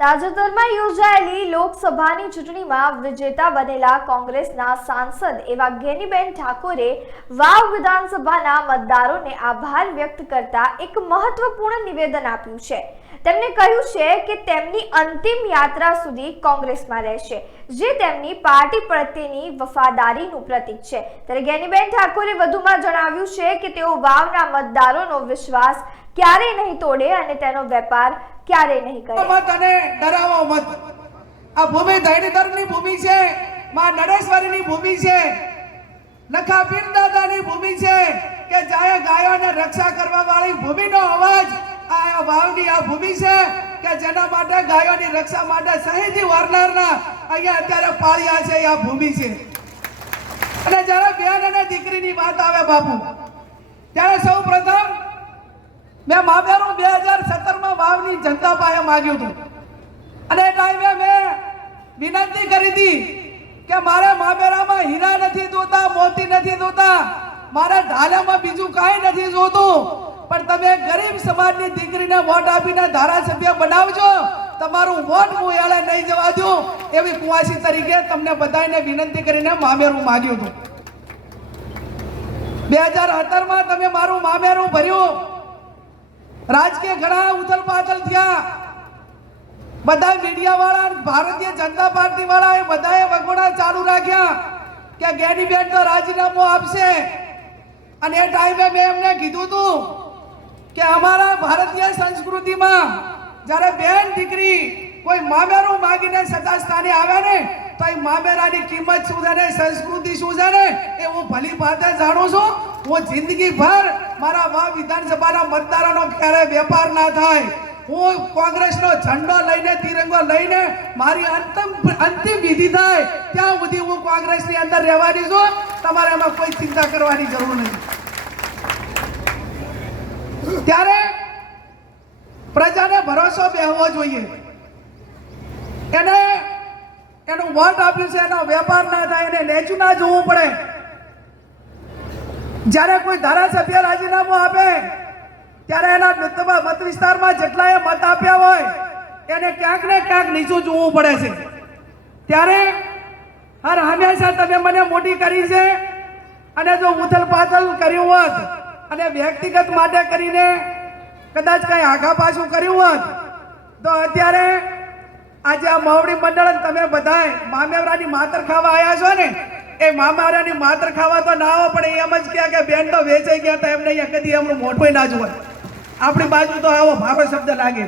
તાજેતરમાં યોજાયેલી લોકસભાની ચૂંટણીમાં વિજેતા બનેલા કોંગ્રેસના સાંસદ એવા ગેનીબેન ઠાકોરે વાવ વિધાનસભાના મતદારોને આભાર વ્યક્ત કરતા એક મહત્વપૂર્ણ નિવેદન આપ્યું છે. તેમણે કહ્યું છે કે તેમની અંતિમ યાત્રા સુધી કોંગ્રેસમાં રહેશે, જે તેમની પાર્ટી પ્રત્યેની વફાદારીનું પ્રતીક છે. ત્યારે ગેનીબેન ઠાકોરે વધુમાં જણાવ્યું છે કે તેઓ વાવના મતદારોનો વિશ્વાસ ક્યારેય નહીં તોડે અને તેનો વેપાર ક્યારેય નહીં કરે. મત અને ડરાવો મત. આ ભૂમિ ધૈર્યધરની ભૂમિ છે, માં નરેશ્વરીની ભૂમિ છે, લખા પીર દાદાની ભૂમિ છે, કે જાય ગાયોને રક્ષા કરવા વાળી ભૂમિનો અવાજ. આ વાવની આ ભૂમિ છે, કે જેના માટે ગાયોની રક્ષા માટે શહીદી વારનારના અહીંયા અત્યારે પાળિયા છે આ ભૂમિ છે. અને જ્યારે બેન અને દીકરીની વાત આવે બાપુ, ત્યારે સૌ પ્રથમ મેં મામેરું બે હજાર સત્તરમાં વાવની જનતા પાસે માગ્યું હતું. અને ટાઈમે મેં વિનંતી કરી હતી કે મારે મામેરામાં હીરા નથી જોતા મોતી નથી જોતા મારે ઢાલામાં બીજું કાંઈ નથી જોતું પણ તમે ગરીબ સમાજની દીકરીને વોટ આપીને ધારાસભ્ય બનાવજો, તમારું વોટ હું એળે નહીં જવા દઉં એવી કુવાસી તરીકે તમને બધાને વિનંતી કરીને મામેરું માગ્યું હતું. બે હજાર સત્તરમાં તમે મારું મામેરું ભર્યું. રાજકીય ઘણા ઉથલ પાથલ થયા. બધા મીડિયા વાળા ભારતીય જનતા પાર્ટી વાળા એ બધાએ વગોડા ચાલુ રાખ્યા કે ગેનીબેન તો રાજીનામું આપશે. અને એ ટાઈમે મેં એમને કીધું હતું કે અમારા ભારતીય સંસ્કૃતિમાં જ્યારે બેન દીકરી કોઈ મામેરું માગીને સત્તા સ્થાને આવે ને, તો એ મામેરાની કિંમત શું છે ને, સંસ્કૃતિ શું છે ને, એ હું ભલી ભાતે જાણું છું. હું જિંદગી ભર મારા વાવ વિધાનસભાના મતદારોનો ક્યારે વેપાર ના થાય. હું કોંગ્રેસનો ઝંડો લઈને, તિરંગો લઈને મારી અંતિમ અંતિમ વિધિ થાય, ત્યાં સુધી હું કોંગ્રેસની અંદર રહેવાની છું. તમારે એમાં કોઈ ચિંતા કરવાની જરૂર નથી ત્યારે પ્રજાને ભરોસો બેહવો જોઈએ. એને એનું વોટ આપ્યું છે, એનો વેપાર ના થાય, એને નેચું ના જોવું પડે. જ્યારે કોઈ ધારાસભ્ય રાજીનામું આપે, ત્યારે એના મત- વિસ્તારમાં જેટલાય મત આપ્યા હોય, એને ક્યાંક ને ક્યાંક નીચું જોવું પડે છે. ત્યારે હર હંમેશા તમે મને મોટી કરી છે, અને જો ઉથલ પાથલ કર્યું હોત, અને વ્યક્તિગત માટે કરીને કદાચ કંઈ આઘા પાછું કર્યું હોત, તો અત્યારે આજે આ મવડી મંડળ તમે બધાય મામેવરાની માતર ખાવા આવ્યા છો ને એ મામારાની માત્ર ખાવા તો ના આવે, પણ એમ જ ક્યાં કે બેન તો વેચાઈ ગયા હતા એમને અહીંયા કદી એમનું મોટું ના જોવાય. આપણી બાજુ તો આવો ભાવે શબ્દ લાગે.